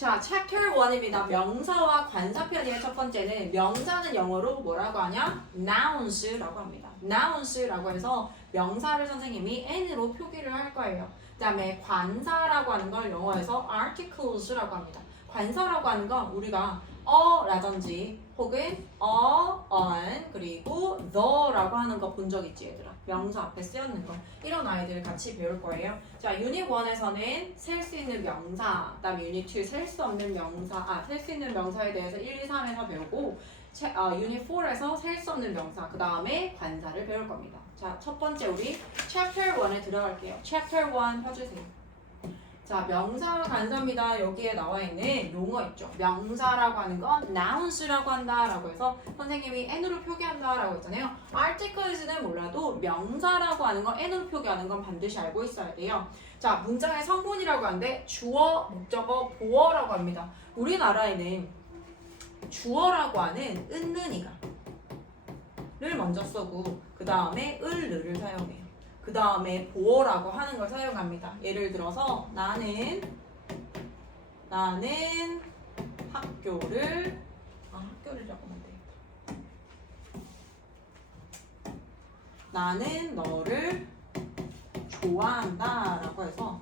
자, Chapter 1입니다. 명사와 관사 편의의 첫 번째는 명사는 영어로 뭐라고 하냐? Nouns라고 합니다. Nouns라고 해서 명사를 선생님이 N으로 표기를 할 거예요. 그 다음에 관사라고 하는 걸 영어에서 Articles라고 합니다. 관사라고 하는 건 우리가 라든지 혹은 on 그리고 the라고 하는 거 본 적 있지 얘들아? 명사 앞에 쓰였는 거 이런 아이들 같이 배울 거예요. 자, 유닛 1에서는 셀 수 있는 명사, 그다음에 유닛 2 셀 수 없는 명사, 셀 수 있는 명사에 대해서 1, 2, 3에서 배우고 유닛 4에서 셀 수 없는 명사, 그 다음에 관사를 배울 겁니다. 자, 첫 번째 우리 Chapter 1에 들어갈게요. Chapter 1 펴주세요. 자, 명사와 관사입니다. 여기에 나와 있는 용어 있죠. 명사라고 하는 건 nouns라고 한다라고 해서 선생님이 n으로 표기한다라고 했잖아요. articles는 몰라도 명사라고 하는 건 n으로 표기하는 건 반드시 알고 있어야 돼요. 자, 문장의 성분이라고 하는데 주어, 목적어, 보어라고 합니다. 우리나라에는 주어라고 하는 은는이가 를 먼저 쓰고 그 다음에 을를 사용해요. 그 다음에 보어라고 하는 걸 사용합니다. 예를 들어서 나는 학교를 적으면 되겠다. 나는 너를 좋아한다 라고 해서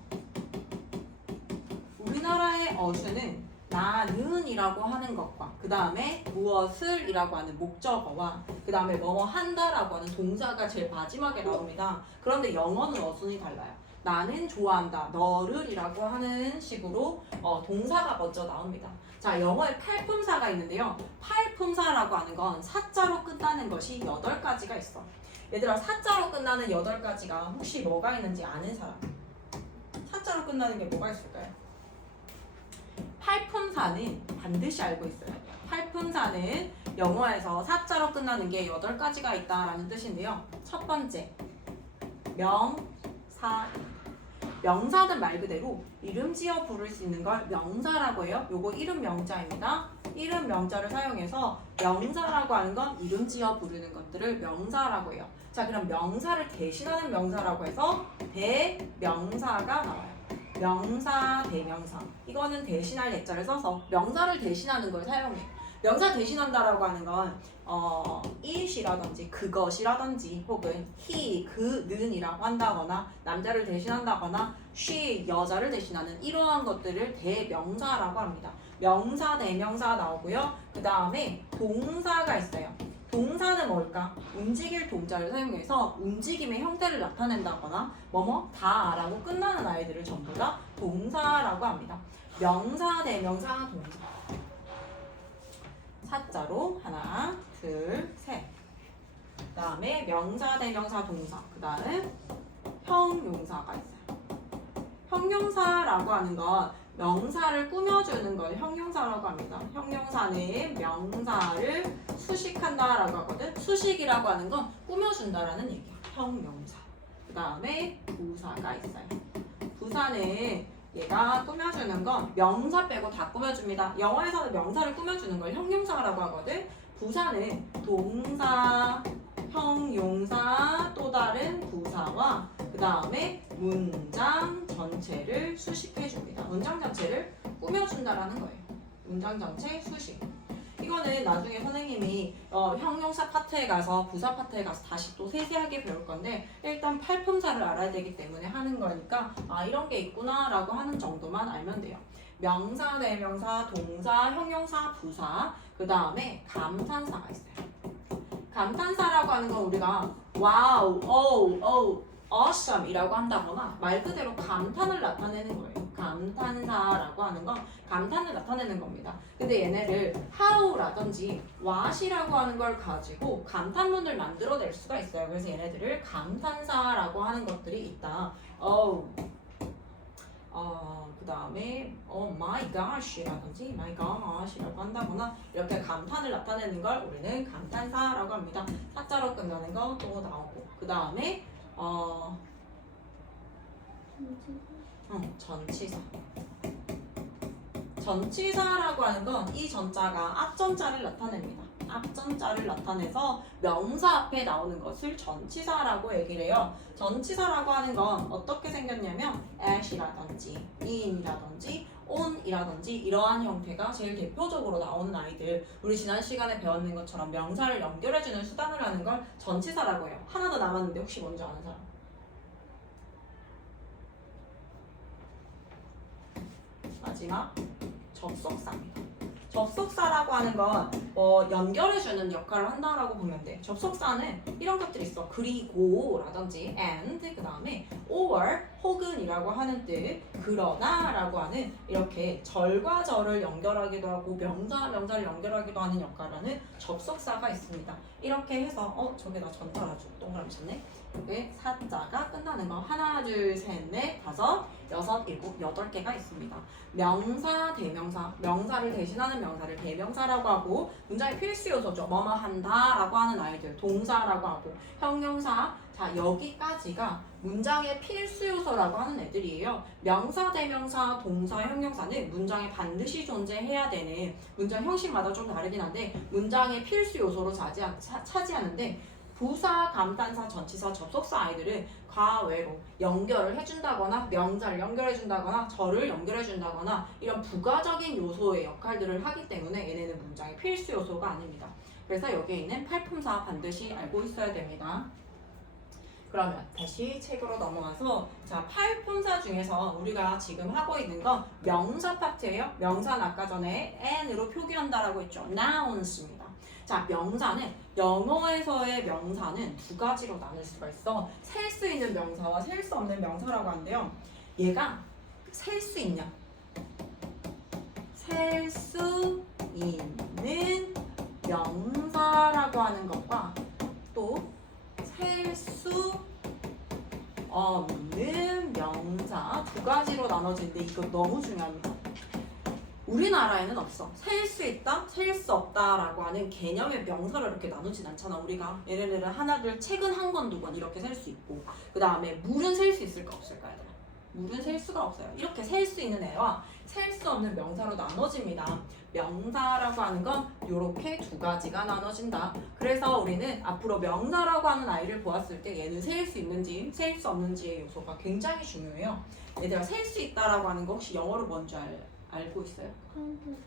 우리나라의 어수는 나는이라고 하는 것과 그 다음에 무엇을 이라고 하는 목적어와 그 다음에 뭐뭐 한다라고 하는 동사가 제일 마지막에 나옵니다. 그런데 영어는 어순이 달라요. 나는 좋아한다, 너를 이라고 하는 식으로 동사가 먼저 나옵니다. 자, 영어에 팔품사가 있는데요. 팔품사라고 하는 건 사자로 끝나는 것이 8가지가 있어. 얘들아, 사자로 끝나는 8가지가 혹시 뭐가 있는지 아는 사람? 사자로 끝나는 게 뭐가 있을까요? 팔품사는 반드시 알고 있어야 돼요. 팔품사는 영어에서 사자로 끝나는 게 8가지가 있다라는 뜻인데요. 첫 번째, 명사. 명사는 말 그대로 이름 지어 부를 수 있는 걸 명사라고 해요. 요거 이름 명자입니다. 이름 명자를 사용해서 명사라고 하는 건 이름 지어 부르는 것들을 명사라고 해요. 자, 그럼 명사를 대신하는 명사라고 해서 대명사가 나와요. 명사, 대명사. 이거는 대신할 예자를 써서 명사를 대신하는 걸 사용해요. 명사 대신한다라고 하는 건 it이라든지 그것이라든지 혹은 he, 그는이라고 한다거나 남자를 대신한다거나 she, 여자를 대신하는 이러한 것들을 대명사라고 합니다. 명사, 대명사 나오고요. 그 다음에 동사가 있어요. 동사는 뭘까? 움직일 동자를 사용해서 움직임의 형태를 나타낸다거나 다라고 끝나는 아이들을 전부 다 동사라고 합니다. 명사, 대명사, 동사. 사자로 하나, 둘, 셋. 그 다음에 명사, 대명사, 동사. 그 다음 형용사가 있어요. 형용사라고 하는 건 명사를 꾸며주는 걸 형용사라고 합니다. 형용사는 명사를 수식한다라고 하거든. 수식이라고 하는 건 꾸며준다라는 얘기야. 형용사. 그 다음에 부사가 있어요. 부사는 얘가 꾸며주는 건 명사 빼고 다 꾸며줍니다. 영어에서는 명사를 꾸며주는 걸 형용사라고 하거든. 부사는 동사, 형용사, 또 다른 부사와 그 다음에 문장 전체를 수식해줍니다. 문장 전체를 꾸며준다라는 거예요. 문장 전체 수식. 이거는 나중에 선생님이 형용사 파트에 가서 부사 파트에 가서 다시 또 세세하게 배울 건데 일단 팔품사를 알아야 되기 때문에 하는 거니까 이런 게 있구나 라고 하는 정도만 알면 돼요. 명사, 대명사, 동사, 형용사, 부사, 그 다음에 감탄사가 있어요. 감탄사라고 하는 건 우리가 와우, 오우, awesome 이라고 한다거나 말 그대로 감탄을 나타내는 거예요. 감탄사라고 하는 건 감탄을 나타내는 겁니다. 근데 얘네를 how라든지 what이라고 하는 걸 가지고 감탄문을 만들어낼 수가 있어요. 그래서 얘네들을 감탄사라고 하는 것들이 있다. 그 다음에 my gosh이라든지 my gosh이라고 한다거나 이렇게 감탄을 나타내는 걸 우리는 감탄사라고 합니다. 사자로 끝나는 거 또 나오고 그 다음에 전치사. 전치사라고 하는 건 이 전자가 앞전자를 나타냅니다. 앞전자를 나타내서 명사 앞에 나오는 것을 전치사라고 얘기를 해요. 전치사라고 하는 건 어떻게 생겼냐면 at이라든지 in이라든지 on이라든지 이러한 형태가 제일 대표적으로 나오는 아이들. 우리 지난 시간에 배웠는 것처럼 명사를 연결해주는 수단을 하는 걸 전치사라고 해요. 하나 더 남았는데 혹시 뭔지 아는 사람? 마지막 접속사입니다. 접속사라고 하는 건 연결해주는 역할을 한다라고 보면 돼. 접속사는 이런 것들이 있어. 그리고 라든지 and 그 다음에 or 혹은이라고 하는 뜻, 그러나라고 하는 이렇게 절과 절을 연결하기도 하고 명사와 명사를 연결하기도 하는 역할을 하는 접속사가 있습니다. 이렇게 해서 저게 나 전자라죠. 동그라미 쳤네. 이게 사자가 끝나는 거 하나 둘 셋 넷 다섯 여섯 일곱 여덟 개가 있습니다. 명사 대명사, 명사를 대신하는 명사를 대명사라고 하고 문장의 필수 요소죠. 뭐뭐 한다라고 하는 아이들 동사라고 하고 형용사. 자, 여기까지가 문장의 필수 요소라고 하는 애들이에요. 명사, 대명사, 동사, 형용사는 문장에 반드시 존재해야 되는, 문장 형식마다 좀 다르긴 한데 문장의 필수 요소로 차지하는데, 부사, 감탄사, 전치사, 접속사 아이들은 과외로 연결을 해준다거나 명사를 연결해준다거나 절을 연결해준다거나 이런 부가적인 요소의 역할들을 하기 때문에 얘네는 문장의 필수 요소가 아닙니다. 그래서 여기에 있는 팔품사 반드시 알고 있어야 됩니다. 그러면 다시 책으로 넘어가서, 자, 팔품사 중에서 우리가 지금 하고 있는 건 명사 파트예요. 명사는 아까 전에 n으로 표기한다라고 했죠. nouns입니다. 자, 명사는 영어에서의 명사는 두 가지로 나눌 수가 있어. 셀 수 있는 명사와 셀 수 없는 명사라고 하는데요. 얘가 셀 수 있냐? 셀 수 있는 명사라고 하는 것과 또 셀 수 없는 명사 두 가지로 나눠지는데 이거 너무 중요합니다. 우리나라에는 없어. 셀 수 있다, 셀 수 없다라고 하는 개념의 명사를 이렇게 나누진 않잖아. 우리가 예를 들어 하나둘 책은 한 권, 두 권 이렇게 셀 수 있고, 그 다음에 물은 셀 수 있을까 없을까 얘들아? 물은 셀 수가 없어요. 이렇게 셀 수 있는 애와 셀 수 없는 명사로 나눠집니다. 명사라고 하는 건 이렇게 두 가지가 나눠진다. 그래서 우리는 앞으로 명사라고 하는 아이를 보았을 때 얘는 셀 수 있는지 셀 수 없는지의 요소가 굉장히 중요해요. 얘들아, 셀 수 있다라고 하는 거 혹시 영어로 뭔지 알고 있어요?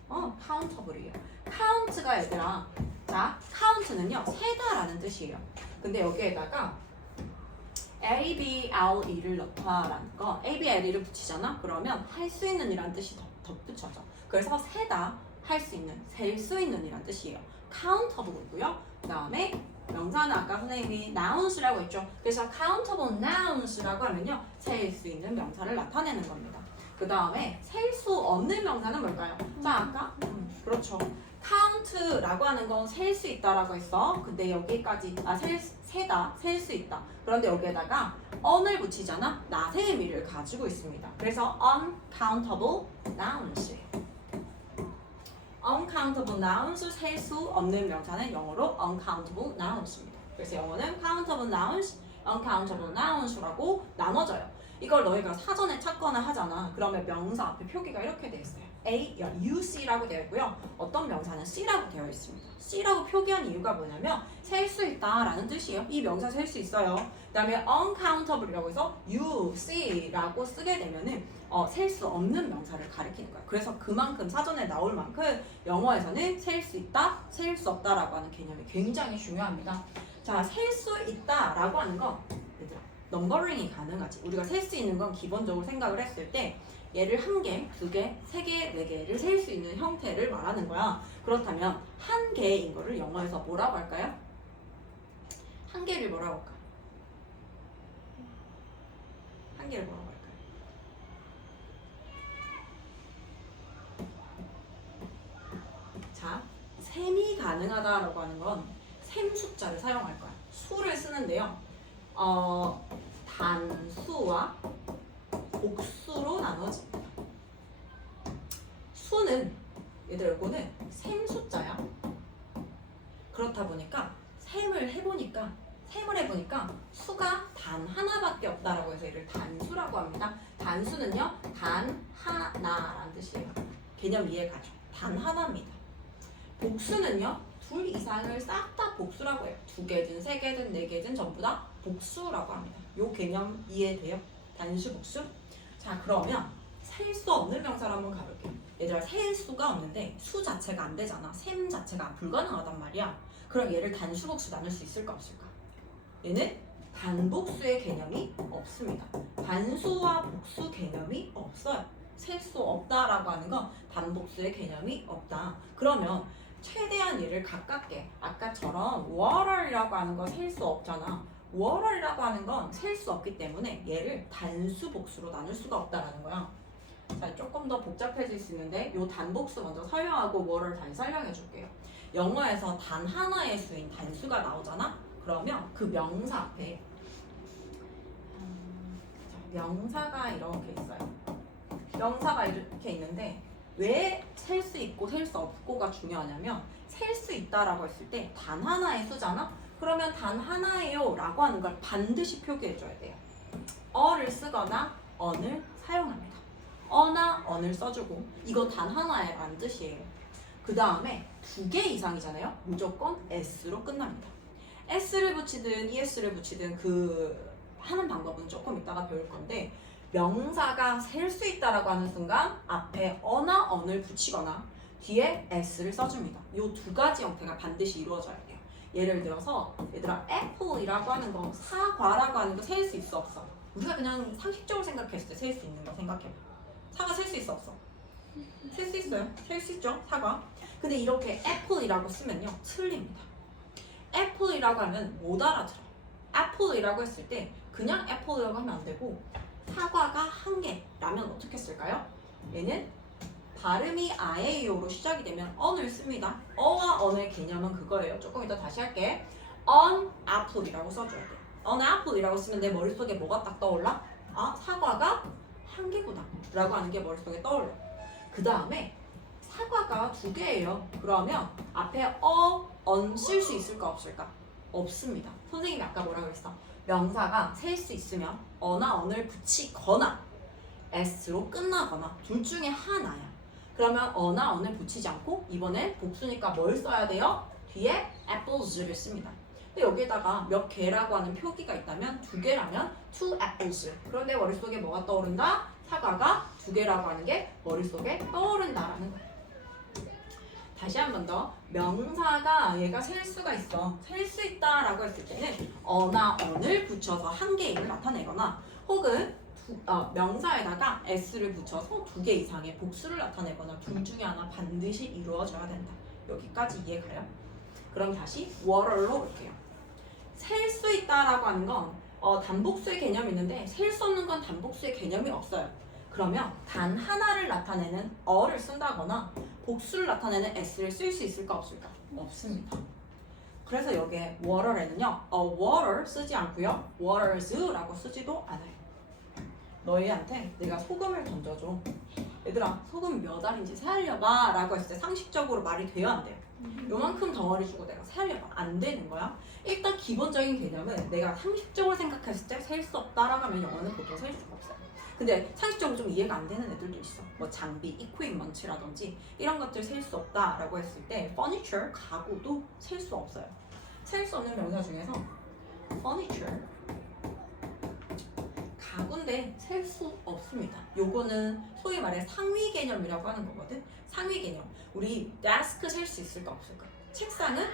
카운터블이에요. 카운트가 얘들아, 자, 카운트는요 세다라는 뜻이에요. 근데 여기에다가 A, B, L, E를 넣다라는 거, A, B, L, E를 붙이잖아? 그러면 할 수 있는 이란 뜻이 덧붙여져. 그래서 세다, 할 수 있는, 셀 수 있는 이란 뜻이에요. 카운터블이고요. 그 다음에 명사는 아까 선생님이 nouns라고 했죠. 그래서 countable nouns라고 하면요 셀 수 있는 명사를 나타내는 겁니다. 그 다음에 셀 수 없는 명사는 뭘까요? 자, 아까 그렇죠. count라고 하는 건 셀 수 있다라고 했어. 근데 여기까지 세다, 셀 수 있다. 그런데 여기에다가 on을 붙이잖아. 낫의 의미를 가지고 있습니다. 그래서 uncountable nouns예요. uncountable nouns, 셀 수 없는 명사는 영어로 uncountable nouns입니다. 그래서 영어는 countable nouns, uncountable nouns라고 나눠져요. 이걸 너희가 사전에 찾거나 하잖아. 그러면 명사 앞에 표기가 이렇게 되어 있어요. A, UC라고 되어 있고요. 어떤 명사는 C라고 되어 있습니다. C라고 표기한 이유가 뭐냐면 셀 수 있다라는 뜻이에요. 이 명사 셀 수 있어요. 그 다음에 uncountable이라고 해서 UC라고 쓰게 되면은 셀 수 없는 명사를 가리키는 거야. 그래서 그만큼 사전에 나올 만큼 영어에서는 셀 수 있다, 셀 수 없다라고 하는 개념이 굉장히 중요합니다. 자, 셀 수 있다라고 하는 거, 얘들아, 넘버링이 가능하지. 우리가 셀 수 있는 건 기본적으로 생각을 했을 때 얘를 한 개, 두 개, 세 개, 네 개를 셀 수 있는 형태를 말하는 거야. 그렇다면 한 개인 거를 영어에서 뭐라고 할까요? 한 개를 뭐라고 할까요? 한 개를 뭐라고 할까요? 자, 셈이 가능하다라고 하는 건 셈 숫자를 사용할 거야. 수를 쓰는데요. 단수와 복수로 나눠집니다. 수는 얘들 이거는 셈 숫자야. 그렇다 보니까 셈을 해보니까 수가 단 하나밖에 없다라고 해서 얘를 단수라고 합니다. 단수는요 단 하나라는 뜻이에요. 개념 이해가죠? 단 하나입니다. 복수는요 둘 이상을 싹 다 복수라고 해요. 두 개든 세 개든 네 개든 전부 다 복수라고 합니다. 요 개념 이해돼요? 단수 복수? 자, 그러면 셀 수 없는 명사를 한번 가볼게요. 얘들아, 셀 수가 없는데 수 자체가 안 되잖아. 셈 자체가 불가능하단 말이야. 그럼 얘를 단수 복수 나눌 수 있을까 없을까? 얘는 단복수의 개념이 없습니다. 단수와 복수 개념이 없어요. 셀 수 없다라고 하는 건 단복수의 개념이 없다. 그러면 최대한 얘를 가깝게, 아까처럼 water이라고 하는 건 셀 수 없잖아. water이라고 하는 건 셀 수 없기 때문에 얘를 단수 복수로 나눌 수가 없다라는 거야. 자, 조금 더 복잡해질 수 있는데 요 단복수 먼저 설명하고 water 다시 설명해 줄게요. 영어에서 단 하나의 수인 단수가 나오잖아? 그러면 그 명사 앞에 명사가 이렇게 있어요. 명사가 이렇게 있는데 왜 셀 수 있고 셀 수 없고가 중요하냐면 셀 수 있다라고 했을 때 단 하나의 수잖아? 그러면 단 하나예요 라고 하는 걸 반드시 표기해 줘야 돼요. 어를 쓰거나 언을 사용합니다. 어나 언을 써주고 이거 단 하나의란 뜻이에요. 그 다음에 두 개 이상이잖아요. 무조건 s로 끝납니다. s를 붙이든 es를 붙이든 그 하는 방법은 조금 이따가 배울 건데 명사가 셀 수 있다라고 하는 순간 앞에 어나 언을 붙이거나 뒤에 s를 써줍니다. 이 두 가지 형태가 반드시 이루어져야 돼요. 예를 들어서 얘들아 apple이라고 하는 거 사과라고 하는 거 셀 수 있어 없어? 우리가 그냥 상식적으로 생각했을 때 셀 수 있는 거 생각해봐. 사과 셀 수 있어 없어? 셀 수 있어요. 셀 수 있죠 사과. 근데 이렇게 apple이라고 쓰면요 틀립니다. apple이라고 하면 못 알아들어. apple이라고 했을 때 그냥 apple이라고 하면 안 되고 사과가 한 개라면 어떻게 쓸까요? 얘는 발음이 아에이오로 시작이 되면 on을 씁니다. 어와 on의 개념은 그거예요. 조금 이따 다시 할게. on apple이라고 써줘야 돼. on apple이라고 쓰면 내 머릿속에 뭐가 딱 떠올라? 아, 사과가 한 개구나 라고 하는 게 머릿속에 떠올려. 그 다음에 사과가 두 개예요. 그러면 앞에 on 쓸 수 있을까 없을까? 없습니다. 선생님이 아까 뭐라 그랬어? 명사가 셀 수 있으면 어나 on을 붙이거나 s로 끝나거나 둘 중에 하나야. 그러면 어나 on을 붙이지 않고 이번엔 복수니까 뭘 써야 돼요? 뒤에 apples를 씁니다. 근데 여기에다가 몇 개라고 하는 표기가 있다면 두 개라면 two apples. 그런데 머릿속에 뭐가 떠오른다? 사과가 두 개라고 하는 게 머릿속에 떠오른다라는 거예요. 다시 한 번 더. 명사가 얘가 셀 수가 있어. 셀 수 있다라고 했을 때는 어나 on을 붙여서 한 개임을 나타내거나 혹은 명사에다가 s를 붙여서 두 개 이상의 복수를 나타내거나 둘 중에 하나 반드시 이루어져야 된다. 여기까지 이해가요? 그럼 다시 water로 올게요. 셀 수 있다라고 하는 건 단복수의 개념이 있는데 셀 수 없는 건 단복수의 개념이 없어요. 그러면 단 하나를 나타내는 어를 쓴다거나 복수를 나타내는 s를 쓸 수 있을까 없을까? 없습니다. 그래서 여기에 water에는요 water 쓰지 않고요 waters라고 쓰지도 않아요. 너희한테 내가 소금을 던져줘. 얘들아 소금 몇 알인지 세알려봐 라고 했을 때 상식적으로 말이 돼요 안 돼요? 요만큼 덩어리 주고 내가 세알려봐 안 되는 거야. 일단 기본적인 개념은 내가 상식적으로 생각했을 때 셀 수 없다라고 하면 영어는 보통 셀 수가 없어요. 근데 상식적으로 좀 이해가 안 되는 애들도 있어. 뭐 장비, equipment라든지 이런 것들 셀 수 없다라고 했을 때 furniture, 가구도 셀 수 없어요. 셀 수 없는 명사 중에서 furniture, 가구인데 셀 수 없습니다. 요거는 소위 말해 상위 개념이라고 하는 거거든. 상위 개념. 우리 desk 셀 수 있을까 없을까? 책상은?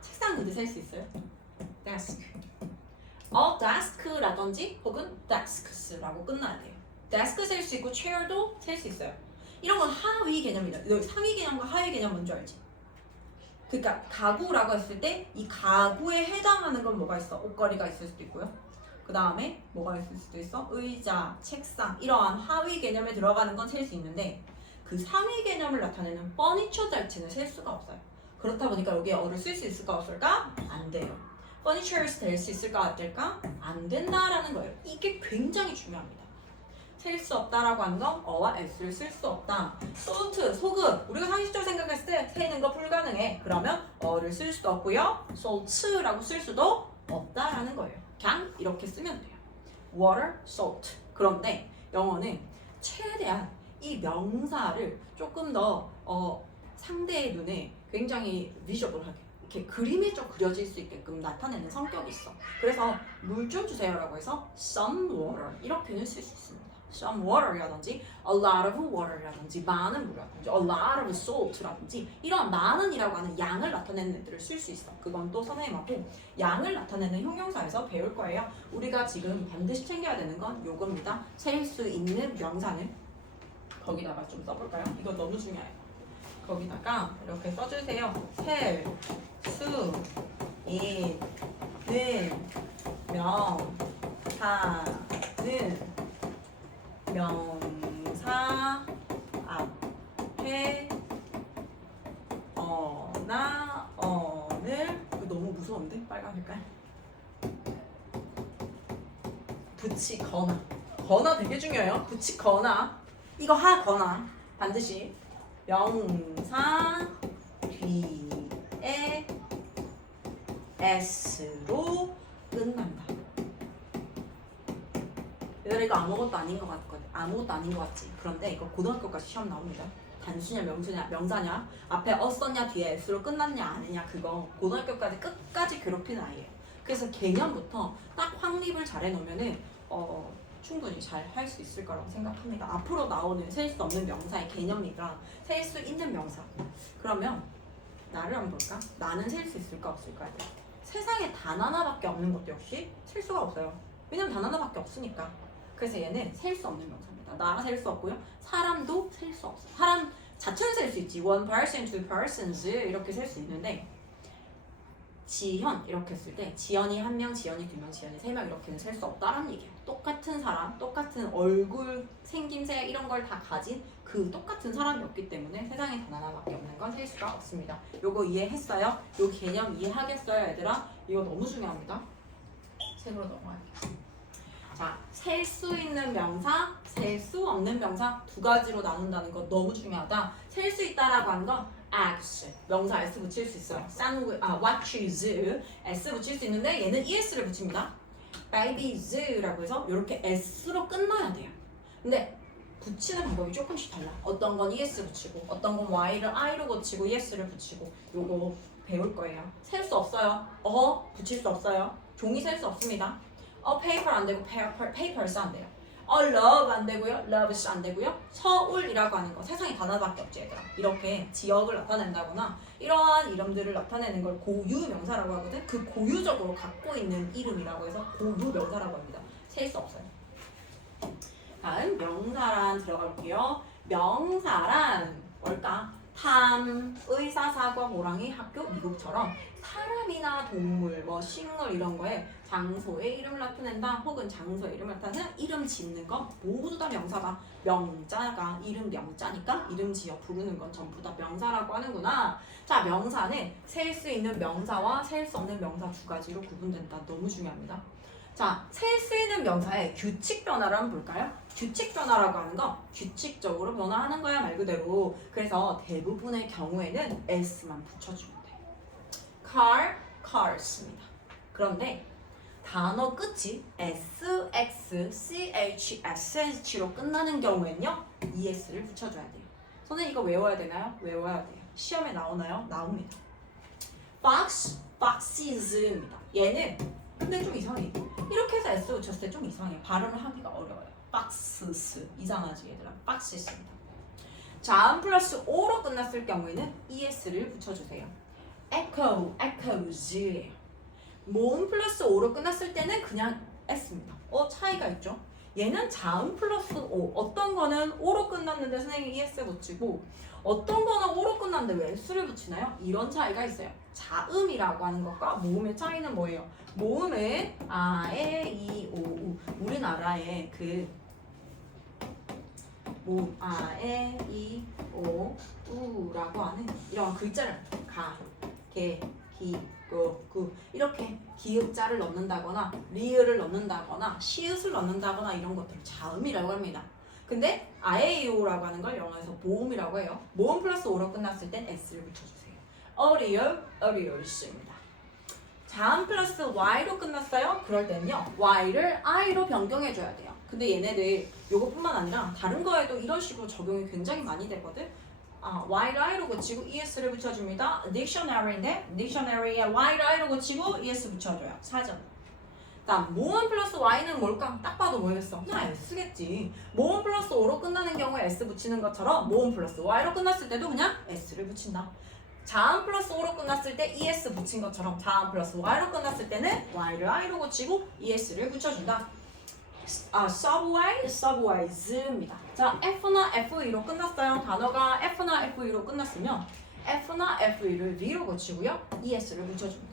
책상 근데 셀 수 있어요? desk. desk라든지 혹은 desks라고 끝나야 돼요. desk 셀 수 있고 chair도 셀 수 있어요. 이런 건 하위 개념이다. 너 상위 개념과 하위 개념 뭔지 알지? 그러니까 가구라고 했을 때 이 가구에 해당하는 건 뭐가 있어? 옷걸이가 있을 수도 있고요. 그 다음에 뭐가 있을 수도 있어? 의자, 책상 이러한 하위 개념에 들어가는 건 셀 수 있는데 그 상위 개념을 나타내는 furniture 자체는 셀 수가 없어요. 그렇다 보니까 여기에 어를 쓸 수 있을까 없을까? 안 돼요. furnitures 될 수 있을까 안 될까? 안 된다라는 거예요. 이게 굉장히 중요합니다. 셀 수 없다라고 하는 건 어와 s를 쓸 수 없다. salt, 소금. 우리가 상식적으로 생각했을 때 세는 거 불가능해. 그러면 어를 쓸 수도 없고요. salt라고 쓸 수도 없다라는 거예요. 그냥 이렇게 쓰면 돼요. water, salt. 그런데 영어는 최대한 이 명사를 조금 더 상대의 눈에 굉장히 비저블하게 이렇게 그림에 좀 그려질 수 있게끔 나타내는 성격이 있어. 그래서 물 좀 주세요라고 해서 some water 이렇게는 쓸 수 있습니다. some water라든지 a lot of water라든지 많은 물이라든지 a lot of salt라든지 이런 많은이라고 하는 양을 나타내는 애들을 쓸 수 있어. 그건 또 선생님하고 양을 나타내는 형용사에서 배울 거예요. 우리가 지금 반드시 챙겨야 되는 건 요겁니다. 셀 수 있는 명사는 거기다가 좀 써볼까요? 이거 너무 중요해요. 거기다가 이렇게 써주세요. 셀 수 있는 명사는 명사 앞에 어나 어를 이거 너무 무서운데? 빨간 색깔 붙이거나 거나 되게 중요해요. 붙이거나 이거 하거나 반드시 명사 뒤에 s로 끝난다. 얘들아 이거 아무것도 아닌 것 같거든. 아무것도 아닌 것 같지. 그런데 이거 고등학교까지 시험 나옵니다. 단수냐 명수냐 명사냐 앞에 썼냐 뒤에 s로 끝났냐 아니냐 그거 고등학교까지 끝까지 괴롭히는 아이예요. 그래서 개념부터 딱 확립을 잘 해놓으면은 충분히 잘 할 수 있을 거라고 생각합니다. 앞으로 나오는 셀 수 없는 명사의 개념이랑 셀 수 있는 명사. 그러면 나를 한번 볼까? 나는 셀 수 있을까 없을까? 세상에 단 하나밖에 없는 것도 역시 셀 수가 없어요. 왜냐면 단 하나밖에 없으니까. 그래서 얘는 셀 수 없는 명사입니다. 나가 셀 수 없고요. 사람도 셀 수 없어. 사람 자체는 셀 수 있지. one person, two persons 이렇게 셀 수 있는데 지현 이렇게 했을 때 지연이 한 명, 지연이 두 명, 지연이 세 명 이렇게는 셀 수 없다는 얘기예요. 똑같은 사람, 똑같은 얼굴, 생김새 이런 걸 다 가진 그 똑같은 사람이었기 때문에 세상에 단 하나밖에 없는 건 셀 수가 없습니다. 요거 이해했어요? 요 개념 이해하겠어요, 얘들아? 이거 너무 중요합니다. 색으로 넘어갈게요. 자, 셀 수 있는 명사, 셀 수 없는 명사 두 가지로 나눈다는 거 너무 중요하다. 셀 수 있다라고 하는 건 eggs, 명사 s 붙일 수 있어요. watches, s 붙일 수 있는데 얘는 es를 붙입니다. babies라고 해서 이렇게 s로 끝나야 돼요. 근데 붙이는 방법이 조금씩 달라. 어떤 건 es 붙이고, 어떤 건 y를 i로 고치고 es를 붙이고 요거 배울 거예요. 셀 수 없어요. 붙일 수 없어요. 종이 셀 수 없습니다. paper 안 되고 papers 안 돼요. love 안 되고요. loves 안 되고요. 서울이라고 하는 거 세상에 단어밖에 없지 얘들아. 이렇게 지역을 나타낸다거나 이러한 이름들을 나타내는 걸 고유 명사라고 하거든. 그 고유적으로 갖고 있는 이름이라고 해서 고유 명사라고 합니다. 셀 수 없어요. 다음 명사란 들어가 볼게요. 명사란 뭘까? 탐, 의사, 사과, 호랑이, 학교, 미국처럼 사람이나 동물, 식물 이런 거에 장소의 이름을 나타낸다 혹은 장소의 이름을 나타내는 이름 짓는 거 모두 다 명사다. 명자가 이름 명자니까 이름 지어 부르는 건 전부 다 명사라고 하는구나. 자, 명사는 셀 수 있는 명사와 셀 수 없는 명사 두 가지로 구분된다. 너무 중요합니다. 자, 셀 수 있는 명사의 규칙 변화를 한번 볼까요? 규칙 변화라고 하는 건 규칙적으로 변화하는 거야 말 그대로. 그래서 대부분의 경우에는 s만 붙여주면 돼. car, cars입니다. 그런데 단어 끝이 s, x, ch, sh로 끝나는 경우에는요 es를 붙여줘야 돼요. 선생님 이거 외워야 되나요? 외워야 돼요. 시험에 나오나요? 나옵니다. box, boxes입니다. 얘는 근데 좀 이상해. 이렇게 해서 s 붙였을 때 좀 이상해. 발음을 하기가 어려워요. boxes 이상하지 얘들아. boxes입니다. 자음 플러스 o로 끝났을 경우에는 es를 붙여주세요. echo, echoes예요. 모음 플러스 o로 끝났을 때는 그냥 s입니다. 차이가 있죠. 얘는 자음 플러스 o. 어떤 거는 o로 끝났는데 선생님이 es 붙이고 어떤 거는 o로 끝났는데 왜 s를 붙이나요? 이런 차이가 있어요. 자음이라고 하는 것과 모음의 차이는 뭐예요? 모음은 아, 에, 이, 오, 우. 우리나라의 그 모음 아, 에, 이, 오, 우라고 하는 이런 글자를 가, 게, 기, 그 이렇게 기읍자를 넣는다거나 리을을 넣는다거나 시읒을 넣는다거나 이런 것들을 자음이라고 합니다. 근데 아에이오라고 하는 걸 영어에서 모음이라고 해요. 모음 플러스 오로 끝났을 땐 s를 붙여주세요. 어리어리였습니다. 자음 플러스 y로 끝났어요? 그럴 때는요 y를 i로 변경해줘야 돼요. 근데 얘네들 요것뿐만 아니라 다른 거에도 이런 식으로 적용이 굉장히 많이 되거든. y를 i로 고치고 es를 붙여줍니다. dictionary인데 dictionary에 y를 i로 고치고 es 붙여줘요. 사전. 자, 모음 플러스 y는 뭘까? 딱 봐도 뭐겠어? 나 s겠지. 모음 플러스 o로 끝나는 경우에 s 붙이는 것처럼 모음 플러스 y로 끝났을 때도 그냥 s를 붙인다. 자음 플러스 o로 끝났을 때 es 붙인 것처럼 자음 플러스 y로 끝났을 때는 y를 i로 고치고 es를 붙여준다. subway, subways입니다. 자, F나 F2로 끝났어요. 단어가 F나 F2로 끝났으면 F나 F2를 V로 고치고요. ES를 붙여줍니다.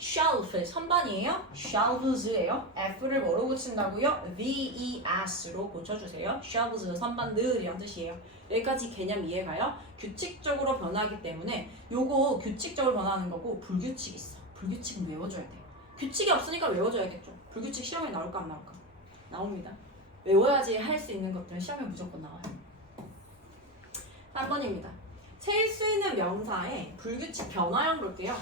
shelf, 선반이에요. shelves예요. F를 뭐로 고친다고요? VES로 고쳐주세요. shelves, 선반들이란 뜻이에요. 여기까지 개념 이해가요? 규칙적으로 변하기 때문에 요거 규칙적으로 변하는 거고 불규칙 있어. 불규칙은 외워줘야 돼요. 규칙이 없으니까 외워줘야겠죠. 불규칙 시험에 나올까 안 나올까? 나옵니다. 외워야지 할 수 있는 것들은 시험에 무조건 나와요. 3번입니다. 셀 수 있는 명사의 불규칙 변화형 볼게요.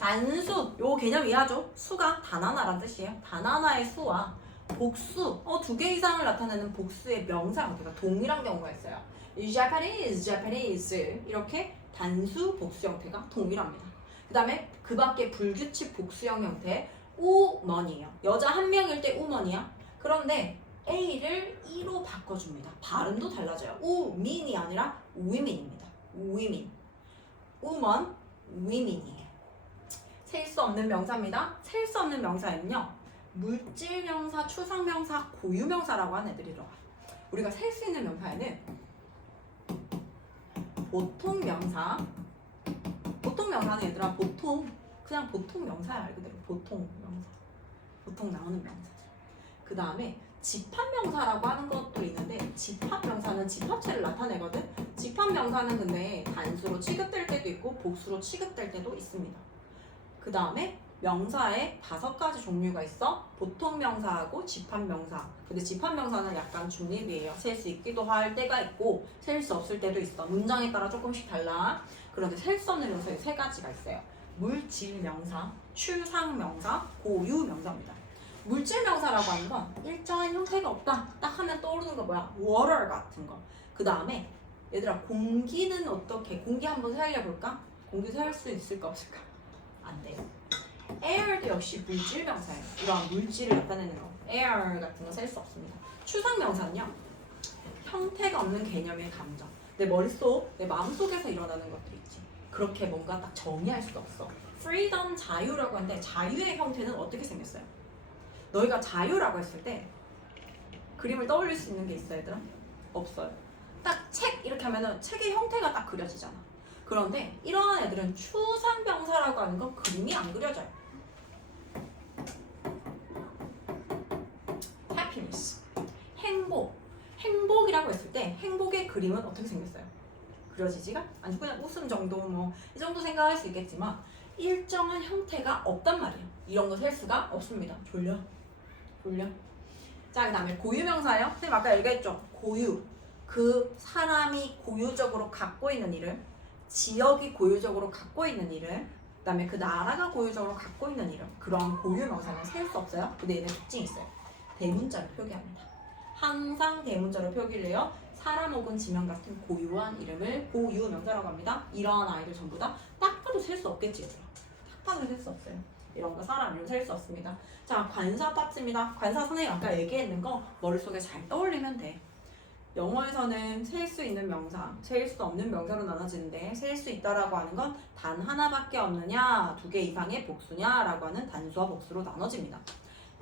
단수, 요 개념 이해하죠? 수가 단 하나란 뜻이에요. 단 하나의 수와 복수, 두 개 이상을 나타내는 복수의 명사 형태가 동일한 경우가 있어요. Japanese, Japanese 이렇게 단수, 복수 형태가 동일합니다. 그 다음에 그 밖에 불규칙 복수형 형태 우먼이에요. 여자 한 명일 때 우먼이야. 그런데 A를 E로 바꿔줍니다. 발음도 달라져요. 우민이 아니라 women입니다. women. woman, women이에요. 셀 수 없는 명사입니다. 셀 수 없는 명사에는요. 물질명사, 추상명사, 고유명사라고 하는 애들이 들어가요. 우리가 셀 수 있는 명사에는 보통명사, 보통명사는 얘들아 그냥 보통 명사야. 말 그대로 보통 명사. 보통 나오는 명사죠. 그 다음에 집합명사라고 하는 것도 있는데 집합명사는 집합체를 나타내거든. 집합명사는 근데 단수로 취급될 때도 있고 복수로 취급될 때도 있습니다. 그 다음에 명사에 5가지 종류가 있어. 보통명사하고 집합명사. 근데 집합명사는 약간 중립이에요. 셀 수 있기도 할 때가 있고 셀 수 없을 때도 있어. 문장에 따라 조금씩 달라. 그런데 셀 수 없는 명사에 3가지가 있어요. 물질명사, 추상명사, 고유명사입니다. 물질명사라고 하는 건 일정한 형태가 없다. 딱 하면 떠오르는 거 뭐야? water 같은 거. 그 다음에 얘들아 공기는 어떻게? 공기 한번 살려볼까? 공기 살 수 있을까 없을까? 안 돼요. air도 역시 물질명사예요. 이러한 물질을 나타내는 거. air 같은 거 셀 수 없습니다. 추상명사는요. 형태가 없는 개념의 감정. 내 머릿속, 내 마음속에서 일어나는 것들 있지. 그렇게 뭔가 딱 정의할 수 없어. freedom, 자유라고 하는데 자유의 형태는 어떻게 생겼어요? 너희가 자유라고 했을 때 그림을 떠올릴 수 있는 게 있어요, 얘들아? 없어요. 딱 책 이렇게 하면은 책의 형태가 딱 그려지잖아. 그런데 이러한 애들은 추상명사라고 하는 건 그림이 안 그려져요. happiness, 행복이라고 했을 때 행복의 그림은 어떻게 생겼어요? 그려지지가 아주 그냥 웃음 정도 뭐 이 정도 생각할 수 있겠지만 일정한 형태가 없단 말이에요. 이런 거 셀 수가 없습니다. 졸려. 자, 그 다음에 고유명사예요. 선생님 아까 얘기했죠. 고유. 그 사람이 고유적으로 갖고 있는 이름, 지역이 고유적으로 갖고 있는 이름, 그 다음에 그 나라가 고유적으로 갖고 있는 이름. 그런 고유명사는 셀 수 없어요. 근데 얘네 특징이 있어요. 대문자로 표기합니다. 항상 대문자로 표기를 해요. 사람 혹은 지명 같은 고유한 이름을 고유명사라고 합니다. 이러한 아이들 전부 다 딱 봐도 셀 수 없겠지. 딱 봐도 셀 수 없어요. 이런 거 사람 이름 셀 수 없습니다. 자, 관사 파트입니다. 관사 선생님 아까 얘기했는 거 머릿속에 잘 떠올리면 돼. 영어에서는 셀 수 있는 명사, 셀 수 없는 명사로 나눠지는데 셀 수 있다라고 하는 건 단 하나밖에 없느냐, 2개 이상의 복수냐라고 하는 단수와 복수로 나눠집니다.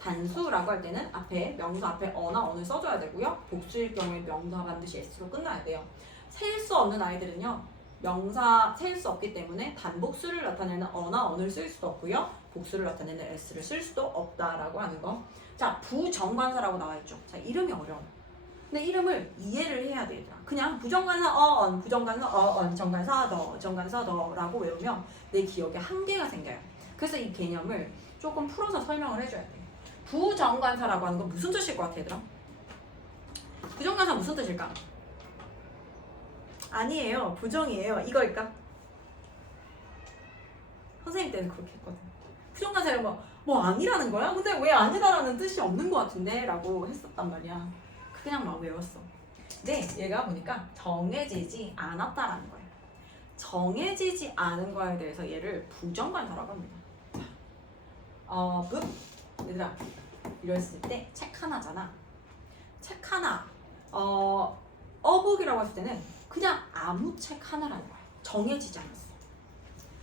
단수라고 할 때는 앞에 명사 앞에 어나 언을 써줘야 되고요. 복수일 경우에 명사 반드시 s로 끝나야 돼요. 셀 수 없는 아이들은요. 명사 셀 수 없기 때문에 단복수를 나타내는 어나 언을 쓸 수도 없고요. 복수를 나타내는 s를 쓸 수도 없다라고 하는 거. 자, 부정관사라고 나와 있죠. 자, 이름이 어려워. 근데 이름을 이해를 해야 돼, 얘들아. 그냥 부정관사 어언, 부정관사 어언, 정관사 더, 정관사 더라고 외우면 내 기억에 한계가 생겨요. 그래서 이 개념을 조금 풀어서 설명을 해줘야 돼. 부정관사라고 하는 건 무슨 뜻일 것 같아, 얘들아? 부정관사 무슨 뜻일까? 아니에요. 부정이에요. 이거일까? 선생님 때는 그렇게 했거든. 부정관사를 뭐 아니라는 거야? 근데 왜 아니다라는 뜻이 없는 것 같은데? 라고 했었단 말이야. 그냥 막 외웠어. 근데 얘가 보니까 정해지지 않았다라는 거예요. 정해지지 않은 거에 대해서 얘를 부정관사라고 합니다. 얘들아 이랬을 때 책 하나잖아. 책 하나 어복이라고 했을 때는 그냥 아무 책 하나라는 거야. 정해지지 않았어.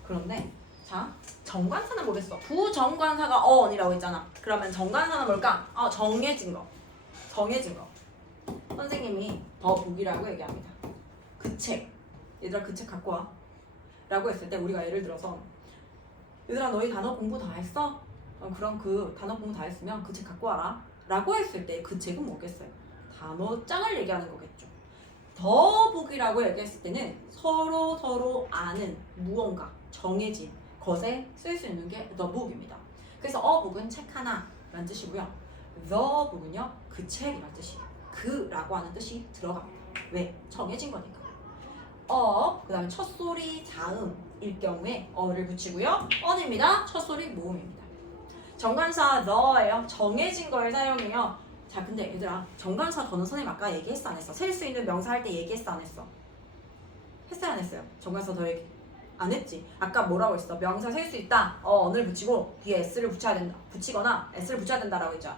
그런데 자 정관사는 뭐겠어? 부정관사가 어언이라고 했잖아. 그러면 정관사는 뭘까? 정해진 거. 정해진 거. 선생님이 더 복이라고 얘기합니다. 그 책. 얘들아 그 책 갖고 와. 라고 했을 때 우리가 예를 들어서 얘들아 너희 단어 공부 다 했어? 그럼 그 단어 공부 다 했으면 그 책 갖고 와라. 라고 했을 때 그 책은 뭐겠어요? 단어장을 얘기하는 거겠죠. 더복이라고 얘기했을 때는 서로 아는 무언가 정해진 것에 쓸 수 있는 게 the book입니다. 그래서 어복은 책 하나라는 뜻이고요. the book은요 그 책이라는 뜻이에요. 그라고 하는 뜻이 들어갑니다. 왜? 정해진 거니까. 그 다음에 첫소리 자음일 경우에 어를 붙이고요. 언입니다. 첫소리 모음입니다. 정관사 the예요. 정해진 걸 사용해요. 자 근데 얘들아 정관사 더는 선생님 아까 얘기했어 안 했어? 셀 수 있는 명사 할 때 얘기했어 안 했어? 했어요 안 했어요? 정관사 더 얘기 안 했지? 아까 뭐라고 했어? 명사 셀 수 있다. 언을 붙이고 뒤에 s를 붙여야 된다. 붙이거나 s를 붙여야 된다라고 했죠.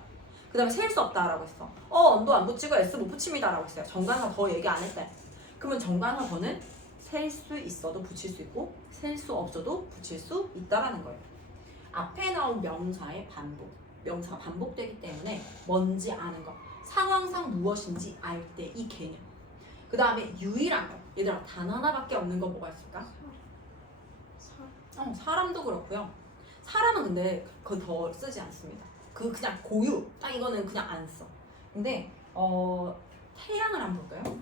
그 다음에 셀 수 없다라고 했어. 언도 안 붙이고 s 못 붙입니다라고 했어요. 정관사 더 얘기 안 했대. 그러면 정관사 더는 셀 수 있어도 붙일 수 있고 셀 수 없어도 붙일 수 있다라는 거예요. 앞에 나온 명사의 반복. 명사가 반복되기 때문에 뭔지 아는 거. 상황상 무엇인지 알 때 이 개념. 그 다음에 유일한 거. 얘들아 단 하나밖에 없는 거 뭐가 있을까? 사람도 그렇고요. 사람은 근데 그거 더 쓰지 않습니다. 그냥 고유. 딱 이거는 그냥 안 써. 근데 태양을 한번 볼까요?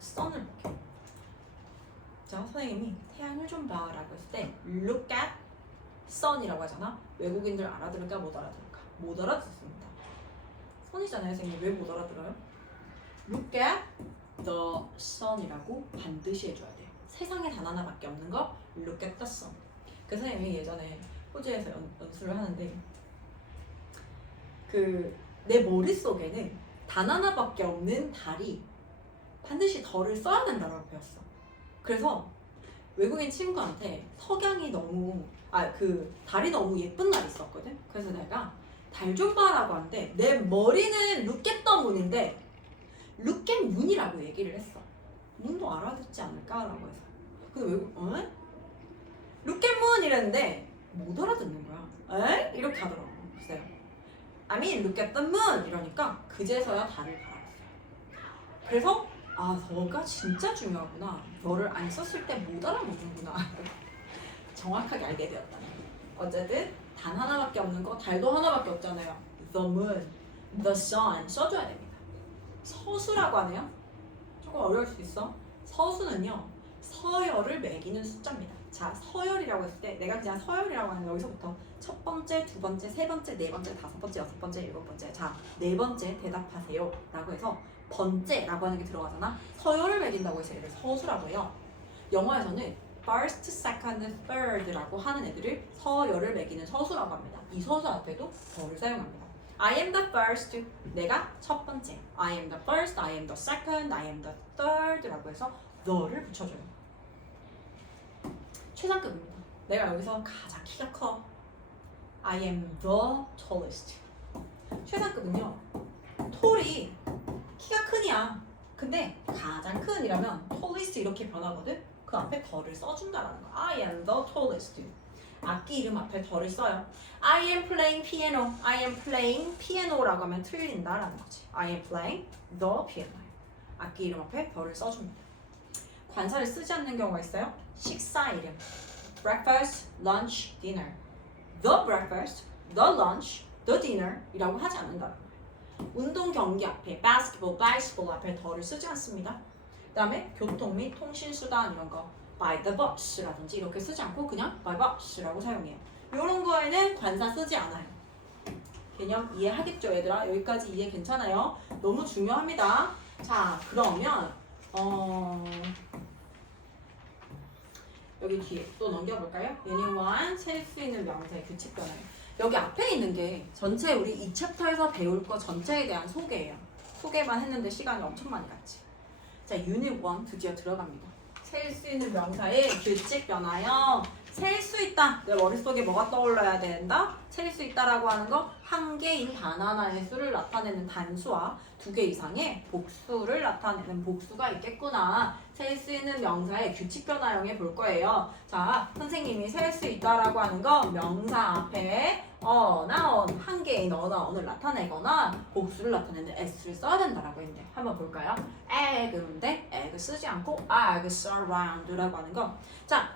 sun을 볼게요. 자 선생님이 태양을 좀 봐 라고 했을 때 look at sun이라고 하잖아. 외국인들 알아들을까 못 알아들을까? 못 알아듣습니다. sun이잖아요 선생님. 왜 못 알아들어요? look at the sun이라고 반드시 해줘야 돼요. 세상에 단 하나밖에 없는 거 look at the sun. 그 선생님이 예전에 호주에서 연수를 하는데 내 머릿속에는 단 하나밖에 없는 달이 반드시 덜을 써야 된다고 배웠어. 그래서 외국인 친구한테 석양이 너무 달이 너무 예쁜 날이 있었거든. 그래서 내가 달 좀 봐라고 하는데 내 머리는 look at the moon인데 look at moon이라고 얘기를 했어. 문도 알아듣지 않을까라고 해서. 근데 look at moon 이랬는데 못 알아듣는 거야. 에? 이렇게 하더라고. 글쎄요. I mean look at the moon 이러니까 그제서야 달을 바라봤어요. 그래서 너가 진짜 중요하구나. 너를 안 썼을 때 못 알아먹는구나. 정확하게 알게 되었다. 어쨌든 단 하나밖에 없는 거, 달도 하나밖에 없잖아요. The moon, the sun 써줘야 됩니다. 서수라고 하네요. 조금 어려울 수 있어. 서수는요, 서열을 매기는 숫자입니다. 자, 서열이라고 했을 때 내가 그냥 서열이라고 하는 여기서부터 첫 번째, 두 번째, 세 번째, 네 번째, 다섯 번째, 여섯 번째, 일곱 번째. 자, 네 번째 대답하세요. 라고 해서 번째라고 하는 게 들어가잖아. 서열을 매긴다고 해서 얘를 서수라고 해요. 영어에서는 first, second, third라고 하는 애들을 서열을 매기는 서수라고 합니다. 이 서수 앞에도 더를 사용합니다. I am the first, 내가 첫 번째. I am the first, I am the second, I am the third라고 해서 the를 붙여줘요. 최상급입니다. 내가 여기서 가장 키가 커. I am the tallest. 최상급은요. 톨이 키가 큰이야. 근데 가장 큰이라면 tallest 이렇게 변하거든. 그 앞에 더를 써준다라는 거. I am the tallest. 악기 이름 앞에 더를 써요. I am playing piano. I am playing piano라고 하면 틀린다라는 거지. I am playing the piano. 악기 이름 앞에 더를 써줍니다. 관사를 쓰지 않는 경우가 있어요. 식사 이름. breakfast, lunch, dinner. the breakfast, the lunch, the dinner 이라고 하지 않는다는 거예요. 운동 경기 앞에 basketball, baseball 앞에 더를 쓰지 않습니다. 그 다음에 교통 및 통신수단 이런 거 by the bus라든지 이렇게 쓰지 않고 그냥 by bus라고 사용해요. 이런 거에는 관사 쓰지 않아요. 개념 이해하겠죠 얘들아? 여기까지 이해 괜찮아요? 너무 중요합니다. 자 그러면 여기 뒤에 또 넘겨볼까요? 유닛 1 셀 수 있는 명사의 규칙 변화. 여기 앞에 있는 게 전체 우리 이 챕터에서 배울 거 전체에 대한 소개예요. 소개만 했는데 시간이 엄청 많이 갔지. 자 유닛 1 드디어 들어갑니다. 셀 수 있는 명사의 규칙 변화형 셀 수 있다. 내 머릿속에 뭐가 떠올라야 된다? 셀 수 있다라고 하는 거 한 개인 단 하나의 수를 나타내는 단수와 두 개 이상의 복수를 나타내는 복수가 있겠구나. 셀 수 있는 명사의 규칙 변화형에 볼 거예요. 자, 선생님이 셀 수 있다라고 하는 거 명사 앞에 나온 한 개인 언어를 나타내거나 복수를 나타내는 s를 써야 된다라고 했는데 한번 볼까요? egg인데 egg 쓰지 않고 eggs around라고 하는 거. 자,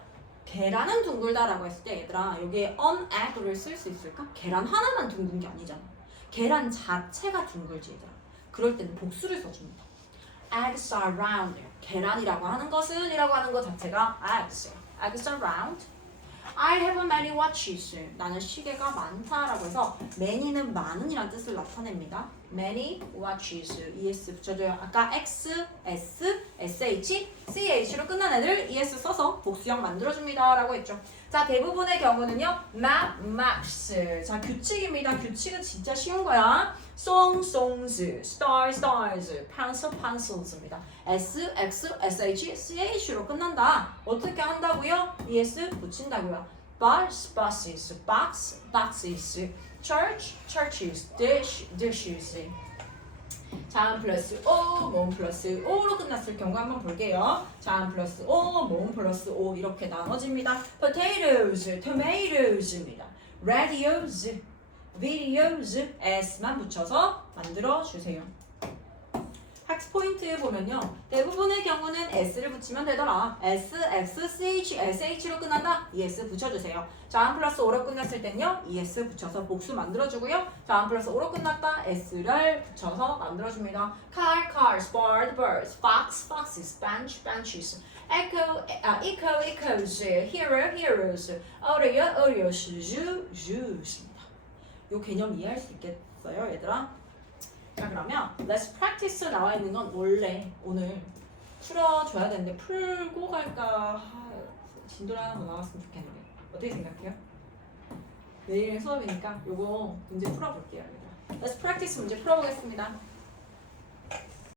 계란은 둥글다라고 했을 때 얘들아 여기에 an egg를 쓸 수 있을까? 계란 하나만 둥근 게 아니잖아. 계란 자체가 둥글지 얘들아. 그럴 때는 복수를 써줍니다. eggs are round. 계란이라고 하는 것은 이라고 하는 것 자체가 eggs. eggs are round. I have many watches. 나는 시계가 많다라고 해서 many는 많은이란 뜻을 나타냅니다. many watches. es 붙여줘요. 아까 x, s, sh, ch로 끝난 애들 es 써서 복수형 만들어줍니다 라고 했죠. 자, 대부분의 경우는요. map, maps. 자, 규칙입니다. 규칙은 진짜 쉬운 거야. song, songs, star, stars, pencil, pencils입니다. s, x, sh, ch로 끝난다. 어떻게 한다고요? es 붙인다고요. bus, buses, box, boxes, church, churches, dish, dishes. 자음 플러스 o, 몸 플러스 o로 끝났을 경우 한번 볼게요. 자음 플러스 o, 몸 플러스 o 이렇게 나눠집니다. potatoes, tomatoes입니다. radios, videos, s만 붙여서 만들어주세요. 학습 포인트 보면요. 대부분의 경우는 s를 붙이면 되더라. s, x, ch, sh로 끝난다. es 붙여주세요. 자음 플러스 o로 끝났을 땐요. es 붙여서 복수 만들어주고요. 자음 플러스 o로 끝났다. s를 붙여서 만들어줍니다. car, cars, bird, birds, fox, foxes, bench, benches, echo, echoes, hero, heroes, audio, audios, zoo, zoos입니다. 이 개념 이해할 수 있겠어요, 얘들아? 자, 그러면 Let's Practice 나와 있는 건 원래 오늘 풀어줘야 되는데 풀고 갈까 진도를 하나 더 나왔으면 좋겠는데 어떻게 생각해요? 내일 수업이니까 요거 문제 풀어볼게요. Let's Practice 문제 풀어보겠습니다.